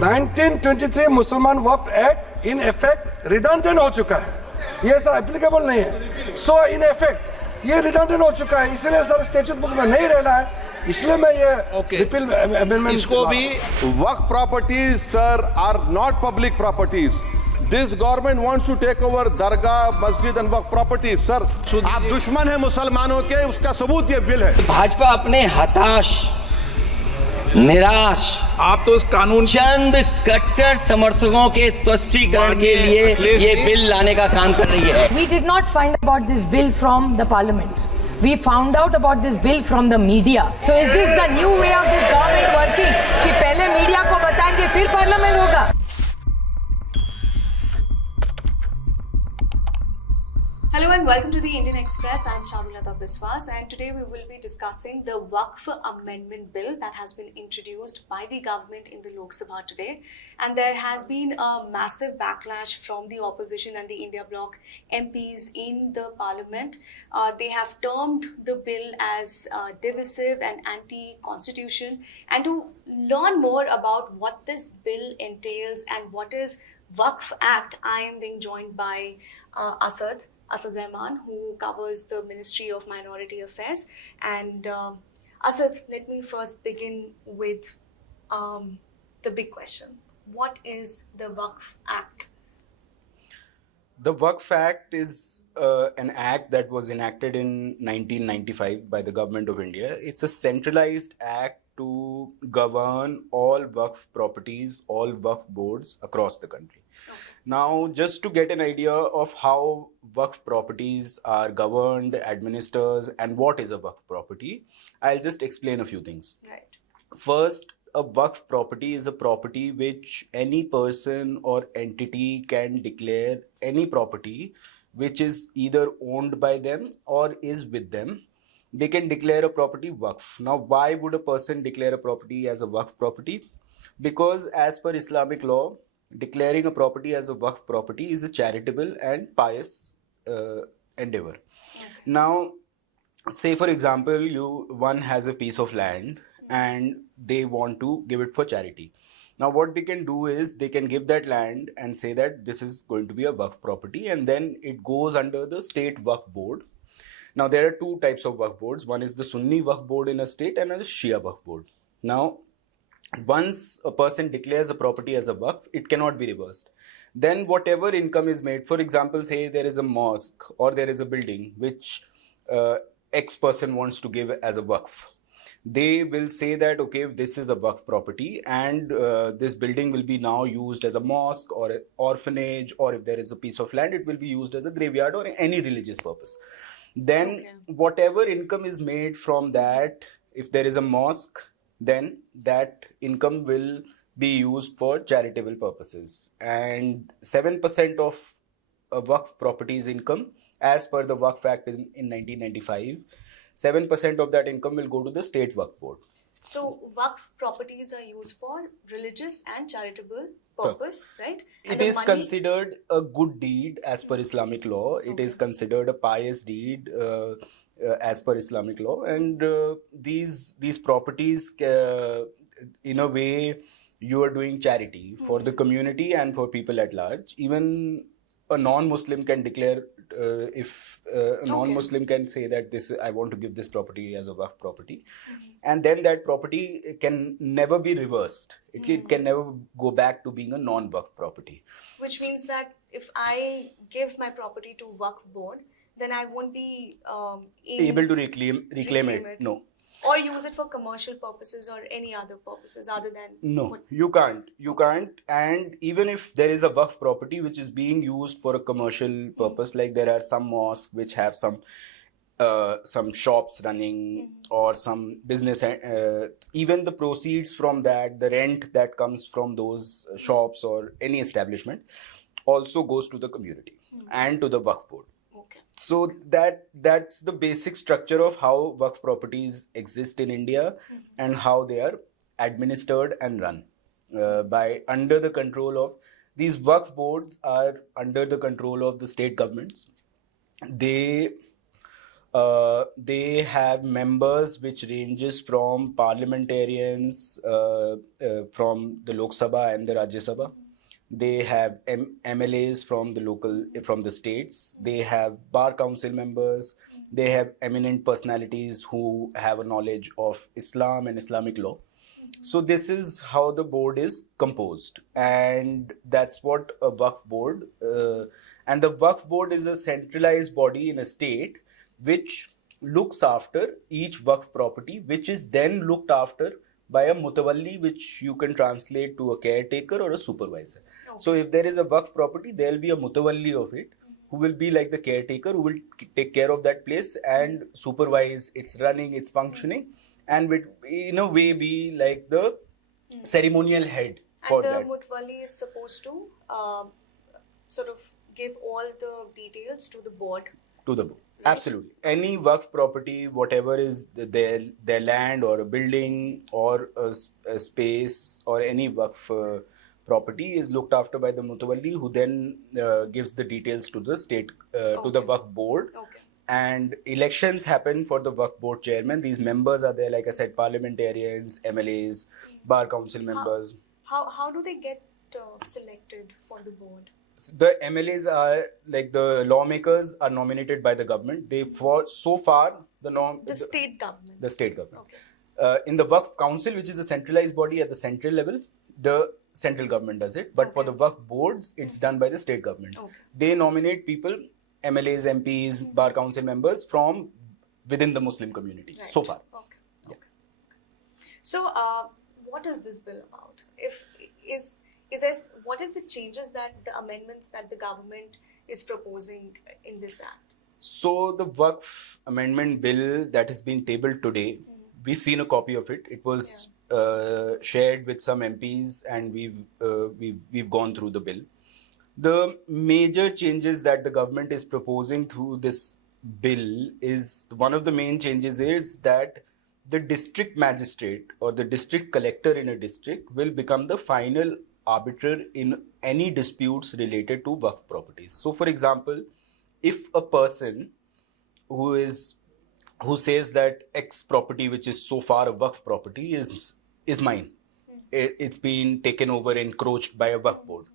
1923 मुसलमान वक्फ act in effect redundant हो चुका है, ये सर एप्लीकेबल नहीं है। सो इन इफेक्ट ये रिडंडेंट हो चुका है, इसलिए सर स्टैट्यूट बुक में नहीं रहना है, इसलिए मैं ये रिपील अमेंडमेंट इसको भी Waqf properties, sir, are not public properties. This government wants to take over dargah, masjid and waqf properties, sir. आप दुश्मन हैं मुसलमानों के, उसका सबूत ये बिल है। भाजपा अपने हताश, निराश, आप तो इस कानून चंद कट्टर समर्थकों के तुष्टीकरण के लिए ये बिल लाने का काम कर रही है। We did not find about this bill from the parliament. We found out about this bill from the media. So is this the new way of this government working? कि पहले मीडिया को बताएंगे फिर पार्लियामेंट होगा? Hello and welcome to the Indian Express. I'm Charulata Biswas and today we will be discussing the Waqf Amendment Bill that has been introduced by the government in the Lok Sabha today. And there has been a massive backlash from the opposition and the India bloc MPs in the parliament. They have termed the bill as divisive and anti-constitution. And to learn more about what this bill entails and what is Waqf Act, I am being joined by Asad Rahman, who covers the Ministry of Minority Affairs. And Asad, let me first begin with the big question. What is the Waqf Act? The Waqf Act is an act that was enacted in 1995 by the Government of India. It's a centralized act to govern all Waqf properties, all Waqf boards across the country. Okay. Now, just to get an idea of how Waqf properties are governed, administered, and what is a Waqf property, I'll just explain a few things. Right. First, a Waqf property is a property which any person or entity can declare any property which is either owned by them or is with them. They can declare a property Waqf. Now, why would a person declare a property as a Waqf property? Because as per Islamic law, declaring a property as a Waqf property is a charitable and pious endeavor. Okay. Now, say for example, one has a piece of land and they want to give it for charity. Now, what they can do is they can give that land and say that this is going to be a Waqf property, and then it goes under the state Waqf board. Now, there are two types of Waqf boards. One is the Sunni Waqf board in a state and a Shia Waqf board. Now, once a person declares a property as a Waqf, it cannot be reversed. Then whatever income is made, for example, say there is a mosque or there is a building which X person wants to give as a Waqf. They will say that, okay, this is a Waqf property and this building will be now used as a mosque or an orphanage, or if there is a piece of land, it will be used as a graveyard or any religious purpose. Then whatever income is made from that, if there is a mosque, then that income will be used for charitable purposes. And 7% of a Waqf property's income, as per the Waqf Act in 1995, 7% of that income will go to the state Waqf board. So Waqf properties are used for religious and charitable purpose, right? It is considered a good deed as per Islamic law. It is considered a pious deed as per Islamic law, and these properties, in a way, you are doing charity for the community and for people at large. Even a non-Muslim can declare, if a non-Muslim can say that I want to give this property as a Waqf property, and then that property can never be reversed. It can never go back to being a non-Waqf property. Which means that if I give my property to Waqf board, then I won't be able to reclaim it. No. Or use it for commercial purposes or any other purposes other than... No, you can't. You can't. And even if there is a Waqf property which is being used for a commercial purpose, like there are some mosques which have some shops running or some business, even the proceeds from that, the rent that comes from those shops or any establishment also goes to the community and to the Waqf board. So that's the basic structure of how Waqf properties exist in India and how they are administered and run under the control of these Waqf boards are under the control of the state governments. They They have members which ranges from parliamentarians from the Lok Sabha and the Rajya Sabha. They have MLAs from the states. They have bar council members. They have eminent personalities who have a knowledge of Islam and Islamic law. So this is how the board is composed, and that's what a Waqf board. And the Waqf board is a centralized body in a state which looks after each Waqf property, which is then looked after by a mutawalli, which you can translate to a caretaker or a supervisor. So if there is a Waqf property, there will be a mutawalli of it, who will be like the caretaker, who will take care of that place and supervise its running, its functioning, and will in a way be like the ceremonial head for that. And the Mutwalli is supposed to sort of give all the details to the board. To the board. Absolutely. Any Waqf property, whatever is their land or a building or a space or any Waqf property is looked after by the Mutawalli, who then gives the details to the state, to the Waqf board. Okay. And elections happen for the Waqf board chairman. These members are there, like I said, parliamentarians, MLAs, bar council members. How do they get selected for the board? The MLAs are like the lawmakers are nominated by the government. The State government. The state government. Okay. In the Waqf Council, which is a centralized body at the central level, the central government does it. But for the Waqf boards, it's done by the state governments. Okay. They nominate people, MLAs, MPs, bar council members from within the Muslim community. Right. So far. Okay. Okay. So, what is this bill about? What is the changes the amendments that the government is proposing in this act? So the Waqf Amendment Bill that has been tabled today, we've seen a copy of it. It was shared with some MPs, and we've gone through the bill. The major changes that the government is proposing through this bill is, one of the main changes is that the district magistrate or the district collector in a district will become the final arbiter in any disputes related to Waqf properties. So, for example, if a person who says that X property, which is so far a Waqf property, is mine, it's been taken over, encroached by a Waqf board.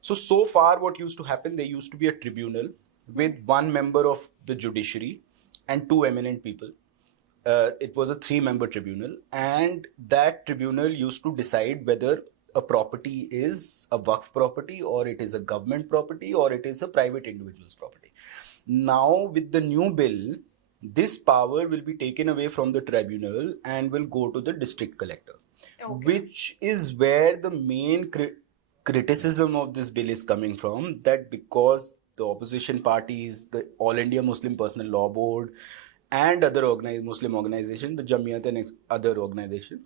So far what used to happen, there used to be a tribunal with one member of the judiciary and two eminent people. It was a 3-member tribunal, and that tribunal used to decide whether a property is a Waqf property, or it is a government property, or it is a private individual's property. Now, with the new bill, this power will be taken away from the tribunal and will go to the district collector, which is where the main criticism of this bill is coming from, that because the opposition parties, the All India Muslim Personal Law Board, and other Muslim organizations, the Jamiyat and other organizations,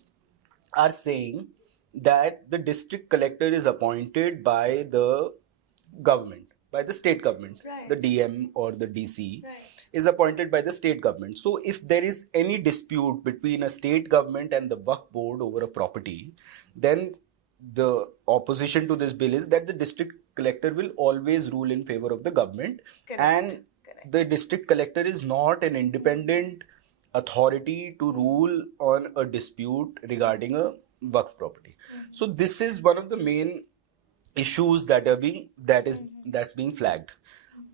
are saying that the district collector is appointed by the government, by the state government. Right. The DM or the DC Right. is appointed by the state government. So if there is any dispute between a state government and the Waqf board over a property, then the opposition to this bill is that the district collector will always rule in favor of the government. Correct. And the district collector is not an independent authority to rule on a dispute regarding a Waqf property. So this is one of the main issues that's being flagged.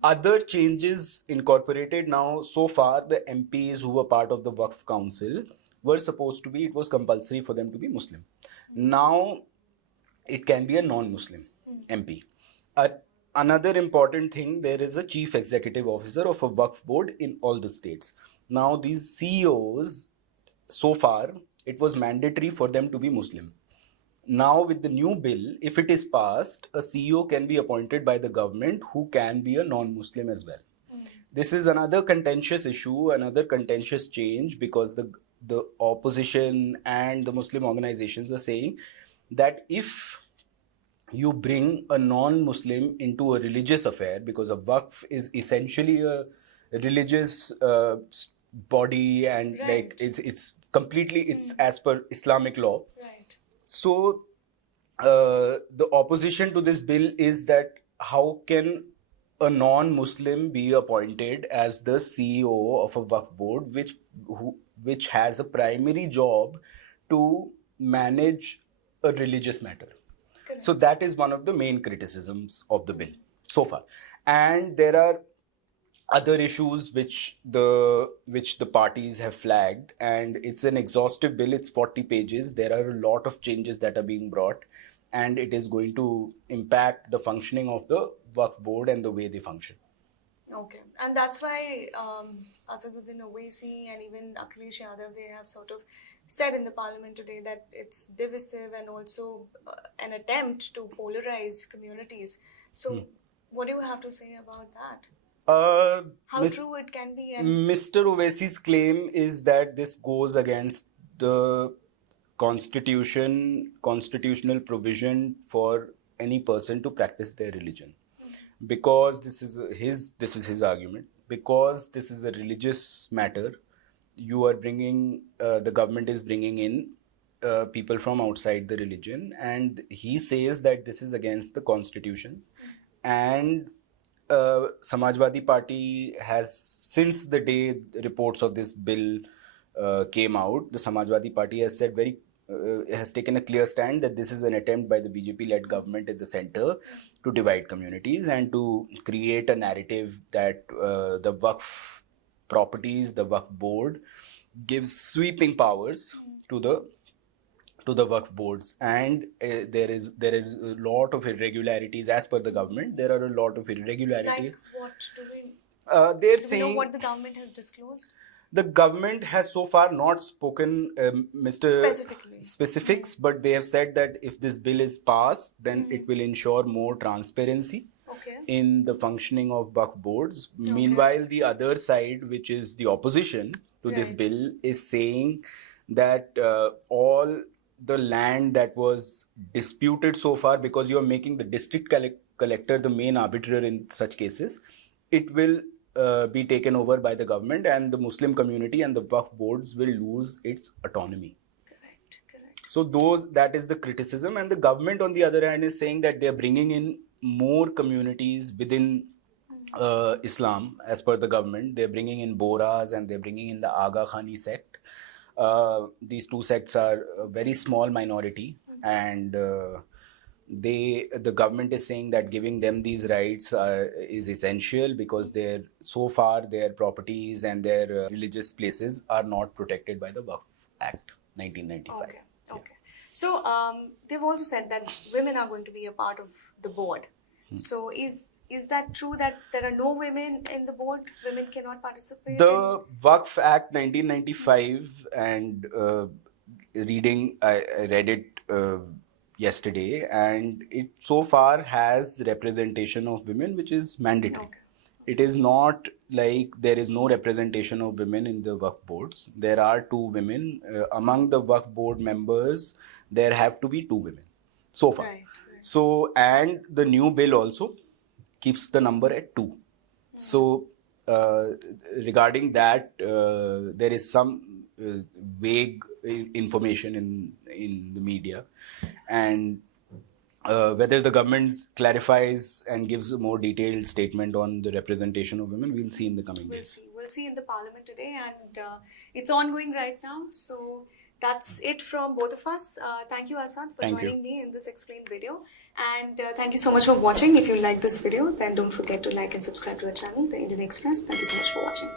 Other changes incorporated now, so far the MPs who were part of the Waqf Council were supposed to be, it was compulsory for them to be Muslim. Now it can be a non-Muslim MP. Another important thing, there is a chief executive officer of a Waqf board in all the states. Now these CEOs, so far, it was mandatory for them to be Muslim. Now with the new bill, if it is passed, a CEO can be appointed by the government who can be a non-Muslim as well. This is another contentious issue, another contentious change, because the opposition and the Muslim organizations are saying that if you bring a non-Muslim into a religious affair, because a Waqf is essentially a religious body, and like it's completely, it's as per Islamic law. Right. So the opposition to this bill is that how can a non-Muslim be appointed as the CEO of a Waqf board, which has a primary job to manage a religious matter. So that is one of the main criticisms of the bill so far. And there are other issues which the parties have flagged, and it's an exhaustive bill. It's 40 pages. There are a lot of changes that are being brought, and it is going to impact the functioning of the Waqf board and the way they function. Okay, and that's why Asaduddin Owaisi and even Akhilesh Yadav, they have sort of said in the parliament today that it's divisive and also an attempt to polarize communities. So what do you have to say about that? How true it can be? And Mr. Owaisi's claim is that this goes against the constitutional provision for any person to practice their religion, because this is his argument. Because this is a religious matter, you are bringing the government is bringing in people from outside the religion, and he says that this is against the constitution. And Samajwadi Party has, since the day reports of this bill came out, the Samajwadi Party has said has taken a clear stand that this is an attempt by the BJP-led government at the center to divide communities and to create a narrative that the Waqf properties, the Waqf board, gives sweeping powers to the Waqf boards, and there is a lot of irregularities as per the government. There are a lot of irregularities. like what do we? They're Do we saying know what the government has disclosed? the government has so far not spoken specifics, but they have said that if this bill is passed, then it will ensure more transparency in the functioning of Waqf boards. Meanwhile, the other side, which is the opposition to this bill, is saying that all the land that was disputed so far, because you are making the district collector the main arbiter in such cases, it will be taken over by the government, and the Muslim community and the Waqf boards will lose its autonomy. Correct. So that is the criticism, and the government on the other hand is saying that they are bringing in more communities within Islam. As per the government, they are bringing in Bohras and they are bringing in the Aga Khani sect. These two sects are a very small minority, and the government is saying that giving them these rights is essential, because their properties and their religious places are not protected by the Waqf Act 1995. Okay. So they've also said that women are going to be a part of the board. So is that true that there are no women in the board? Women cannot participate? The Waqf Act 1995, and I read it yesterday, and it so far has representation of women, which is mandatory. It is not like there is no representation of women in the Waqf boards. There are 2 women. Among the Waqf board members, there have to be 2 women so far. Right. So, and the new bill also keeps the number at 2. So, regarding that, there is some vague information in the media, and whether the government clarifies and gives a more detailed statement on the representation of women, we'll see in the coming days. We'll see in the parliament today, and it's ongoing right now. So that's it from both of us. Thank you, Asad, for joining me in this explained video. And thank you so much for watching. If you like this video, then don't forget to like and subscribe to our channel, The Indian Express. Thank you so much for watching.